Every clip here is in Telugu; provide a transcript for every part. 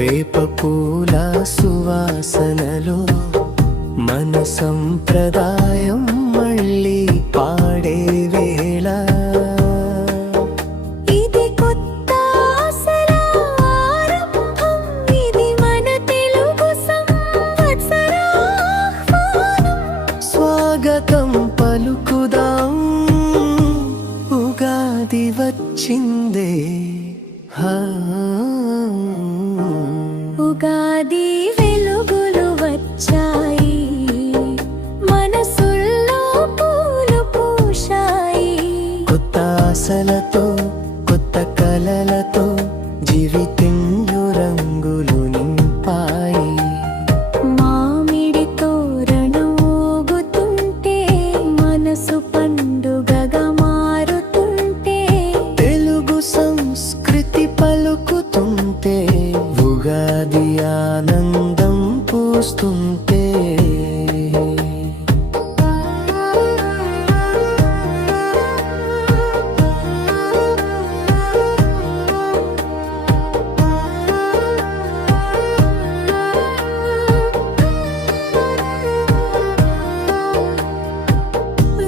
వేప పూల సువాసనలో మన సంప్రదాయం మళ్ళీ పాడే వేళ, ఇది కొత్త ఆశల ఆరంభం, ఇది మన తెలుగు సంవత్సర ఆహ్వానం. స్వాగతం పలుకుదాం, ఉగాది వచ్చిందే. ఉగాది వెలుగులు వచ్చాయి, మనసుల్లో పూలు పూశాయి. కొత్త ఆశలతో కొత్త కలలతో జీవితంలో రంగులు నింపాయి. మామిడి తోరణం ఊగుతుంటే మనసు పండుగగా మారుతుంటే, తెలుగు సంస్కృతి పలుకుతుంటే ఉగాది ఆనందం పూస్తుంటే.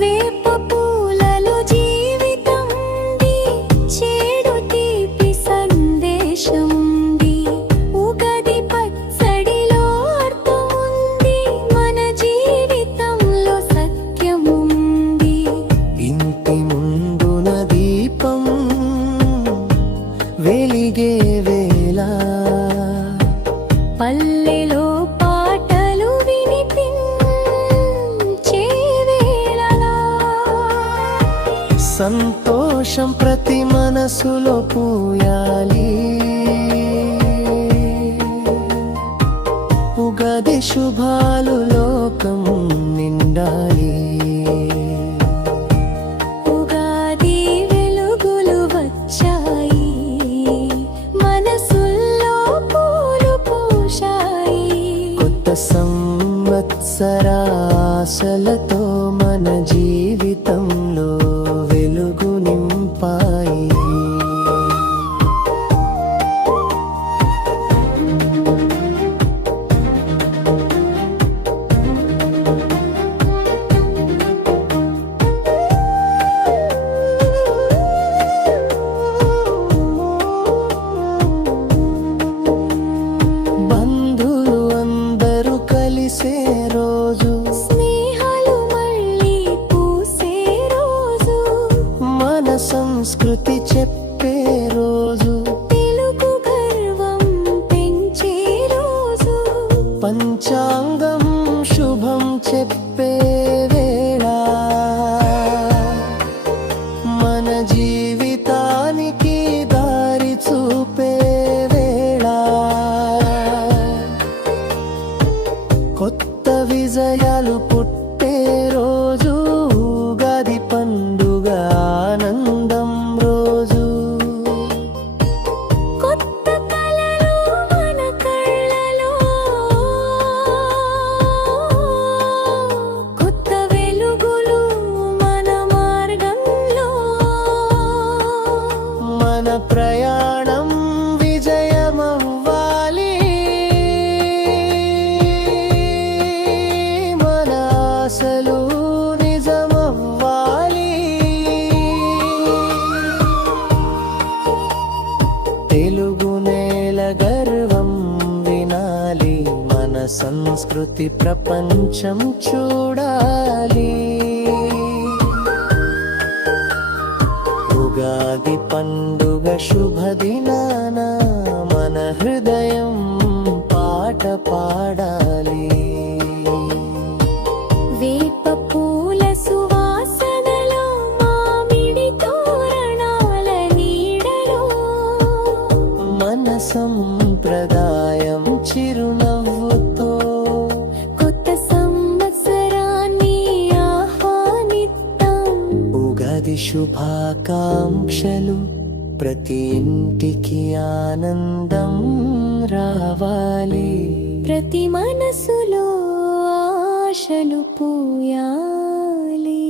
వేప పూలలో జీవితం ఉంది, చేడు తీపి సందేశం ఉంది. ఉగాది పచ్చడిలో అర్థం ఉంది, మన జీవితంలో సత్యం ఉంది. ఇంటి ముందున దీపం వెలిగే వేళ, పల్లెలో పాటలు వినిపించే వేళలా, సంతోషం ప్రతి మనసులో పూయాలి. ఉగాది శుభాలు లోకం నిండాలి. ఉగాది వెలుగులు వచ్చాయి, మనసుల్లో పూలు పూశాయి. కొత్త సంవత్సర ఆశలతో మన జీవితంలో వెలుగు నింపాయి. బంధువులు అందరూ కలిసే రోజు, స్నేహాలు మళ్ళీ పూసే రోజు, మన సంస్కృతి చెప్పే రోజు, తెలుగు గర్వం పెంచే రోజు. పంచాంగం శుభం చెప్పే వేళ, మన జీవితానికి దారి చూపే వేళ. కొత్త విజయాలు పుట్టే రోజు, ఉగాది పండుగ ఆనందం రోజు. కొత్త కలలు మన కళ్ళలో, కొత్త వెలుగులు మన మార్గంలో. మన ప్రయాణం విజయమవ్వాలి, మన ఆశలు నిజమవ్వాలి. తెలుగు నేల గర్వం వినాలి, మన సంస్కృతి ప్రపంచం చూడాలి. ఉగాది పండుగ శుభదినాన మన హృదయం పాట పాడాలి. వేప పూల సువాసనలో, మామిడి తోరణాల నీడలో, మన సంప్రదాయం చిరునవ్వుతో కొత్త సంవత్సరాన్ని ఆహ్వానిద్దాం. ఉగాది శుభాకాంక్షలు, ప్రతి ఇంటికి ఆనందం రావాలి. ప్రతి మనసులో ఆశలు పూయాలి.